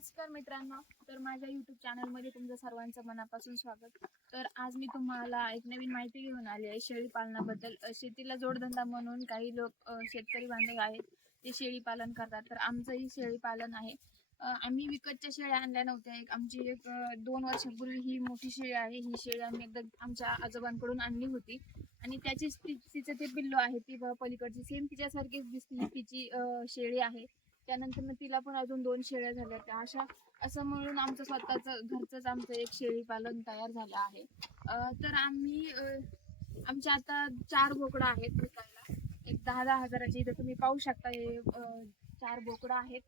नमस्कार मित्रांनो, तर माझ्या YouTube चॅनलमध्ये तुमचं सर्वांचं मनापासून स्वागत. तर आज मी तुम्हाला एक नवीन माहिती घेऊन आली आहे शेळी पालनाबद्दल. शेतीला जोडधंदा म्हणून काही लोक शेतकरी बांधव आहेत ते शेळी पालन करतात. तर आमचंही शेळी पालन आहे. आम्ही विकतच्या शेळ्या आणल्या नव्हत्या. आमची 2 वर्षापूर्वी ही मोठी शेळी आहे. ही शेळी आम्ही एकदा आमच्या आजोबांकडून आणली होती आणि तिचं ते पिल्लू आहे. ती पलीकडची सेम तिच्यासारखीच दिसते, ही तिची शेळी आहे. त्यानंतर तिला पण अजून 2 शेळ्या झाल्या. असं म्हणून आमचं स्वतःचं घरचंच आमचं एक शेळी पालन तयार झालं आहे. तर आम्ही आमच्या आता 4 बोकडं आहेत विकायला. एक 10,000 हजाराची. इथं तुम्ही पाहू शकता हे 4 बोकडं आहेत.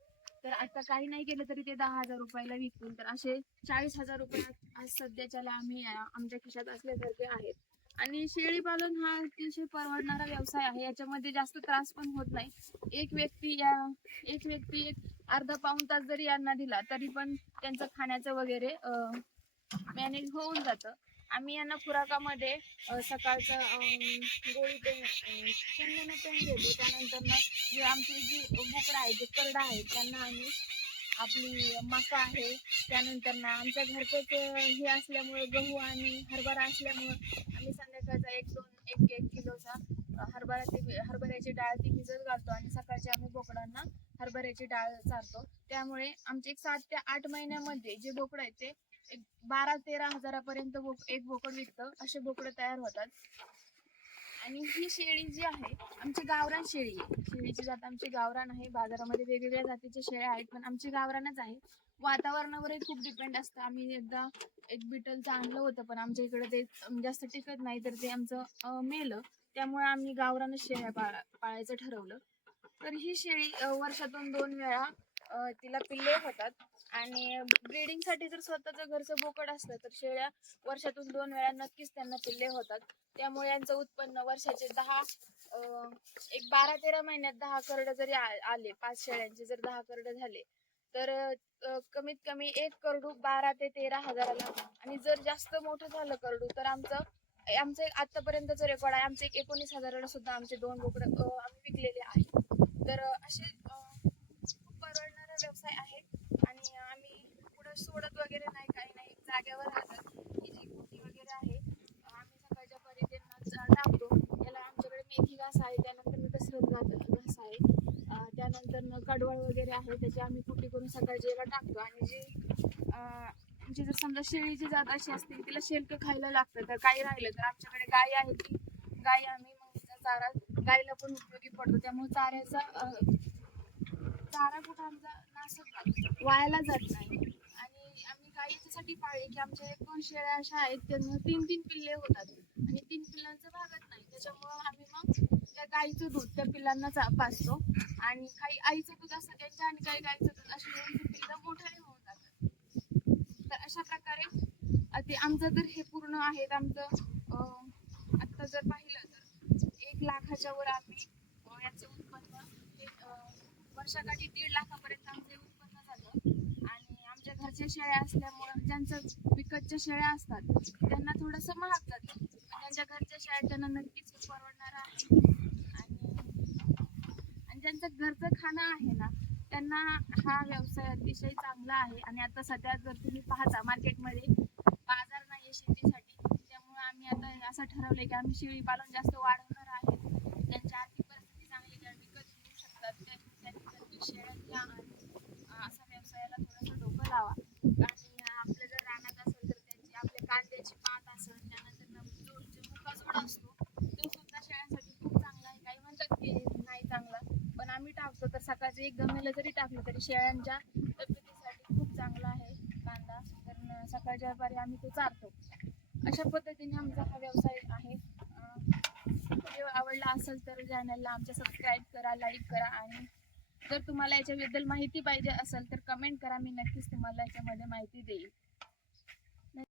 तर आता काही नाही केलं तरी ते 10,000 रुपयाला विकतील. तर असे 40,000 रुपये आज सध्याच्याला आम्ही आमच्या खिशात असल्यासारखे आहेत. आणि शेळी पालन हा अतिशय परवडणारा व्यवसाय आहे. याच्यामध्ये जास्त त्रास पण होत नाही. एक व्यक्ती एक अर्धा पाऊण तास जरी यांना दिला तरी पण त्यांचं खाण्याचं वगैरे मॅनेज होऊन जातं. आम्ही यांना खुराकामध्ये सकाळचं गोळी शेंगदाणा पेंड देतो. त्यानंतर जे आमचे जी बोकडं आहेत, जे करडा आहेत, त्यांना आम्ही आपली मका आहे. त्यानंतर आमच्या घरचंच हे असल्यामुळे गहू आणि हरभरा असल्यामुळं आम्ही संध्याकाळचा 1 किलोचा हरभऱ्याची डाळ ती भिजत घालतो आणि सकाळची आम्ही बोकडांना हरभऱ्याची डाळ चारतो. त्यामुळे आमचे एक 7 ते 8 महिन्यामध्ये जे बोकडं आहेत ते एक 12-13 हजारापर्यंत एक बोकड विकतं. असे बोकडं तयार होतात. आणि ही शेळी जी आहे आमची गावरान शेळी आहे. शेळीची जात आमची गावरान आहे. बाजारामध्ये वेगवेगळ्या जातीच्या शेळ्या आहेत, पण आमची गावरानच आहे. वातावरणावरही खूप डिपेंड असतं. आम्ही एकदा एक बिटलचं आणलं होतं, पण आमच्या इकडे ते जास्त टिकत नाही, तर ते आमचं मेलं. त्यामुळे आम्ही गावरानच शेळ्या पाळायचं ठरवलं. तर ही शेळी वर्षातून 2 वेळा तिला पिल्ले होतात. आणि ब्रीडिंगसाठी जर स्वतःचं घरचं बोकड असलं तर शेळ्या वर्षातून 2 वेळा नक्कीच त्यांना पिल्ले होतात. त्यामुळे यांचं उत्पन्न वर्षाचे 12-13 महिन्यात 10 करडं जरी आले, 5 शेळ्यांचे जर 10 करडं झाले तर कमीत कमी एक करडू 12 ते 13 हजाराला. आणि जर जास्त मोठं झालं करडू तर आमचं आतापर्यंतचं रेकॉर्ड आहे, आमचे 19 हजाराला सुद्धा आमचे 2 बोकडं आम्ही विकलेले आहेत. तर असे खूप परवडणारा व्यवसाय आहे. आणि आम्ही पुढे सोडत वगैरे नाही, काही नाही, जागेवर राहतात. ही जी कुटी वगैरे आहे आम्ही सकाळच्या परी त्यांना टाकतो. याला आमच्याकडे मेथी घास आहे, त्यानंतर कसरत घास आहे, त्यानंतर कडवळ वगैरे आहे, त्याची आम्ही कुटी करून सकाळची याला टाकतो. आणि जी जर समजा शेळीची जात अशी असते तिला शेलकं खायला लागतं, तर काही राहिलं तर आमच्याकडे गाय आहे, ती गाय आम्ही मग तिचा चारा गायला पण उपयोगी पडतो. त्यामुळे चारा कुठं आमचा नासत वायाला जात नाही. आणि आम्ही गाय याच्यासाठी पाळली की आमच्या 1-2 शेळ्या अशा आहेत त्यांना 3-3 पिल्ले होतात आणि 3 पिल्लांचं भागत नाही. त्याच्यामुळं आम्ही मग त्या गाईचं दूध त्या पिल्लांना पाजतो. आणि काही आईचं दूध असतं त्यांच्या आणि काही गाईचं दूध अशी मिळून ती पिल्लं मोठाले होऊन जातात. तर अशा प्रकारे ते आमचं तर हे पूर्ण आहेत. आमचं आत्ता जर पाहिलं तर 1 लाखाच्या वर आम्ही याचं उत्पन्न वर्षाकाठी 1.5 लाखापर्यंत आमचं उत्पन्न झालं. आणि आमच्या घरच्या शेळ्या असल्यामुळं ज्यांचं विकतच्या शेळ्या असतात त्यांना थोडंसं महाग जातं, त्यांच्या घरच्या शेळ्या त्यांना नक्कीच परवडणार आहे. आणि ज्यांचं घरचं खाणं आहे ना त्यांना हा व्यवसाय अतिशय चांगला आहे. आणि आता सध्या जर तुम्ही पाहता मार्केटमध्ये बाजार नाही आहे शेतीसाठी, त्यामुळे आम्ही आता असं ठरवलंय की आम्ही शेळी पालन जास्त वाढवणार आहे. त्यांची आर्थिक परिस्थिती चांगली ज्या विकत घेऊ शकतात त्यांनी शेळ्या घ्या आणि असा व्यवसायाला थोडंसं डोकं लावा. आणि आपलं जर रानात असेल तर त्यांची आपल्या कांद्याची पात असेल, त्यानंतर जो मुकाजोड असतो तो सुद्धा शेळ्यांसाठी खूप चांगला आहे. काही म्हणतात की नाही चांगला, पण आम्ही टाकतो. तर सकाळचं 1 गमेला जरी टाकलं तरी शेळ्यांच्या तब्येतीसाठी खूप चांगला आहे कांदा. तर सकाळच्या पारी आम्ही तो चारतो. अशा पद्धतीने आमचा हा व्यवसाय आहे. व्हिडिओ आवडला असेल तर चॅनलला आमच्या सबस्क्राईब करा, लाईक करा. आणि जर तुम्हाला याच्याबद्दल माहिती पाहिजे असेल तर कमेंट करा, मी नक्कीच तुम्हाला याच्यामध्ये माहिती देईल.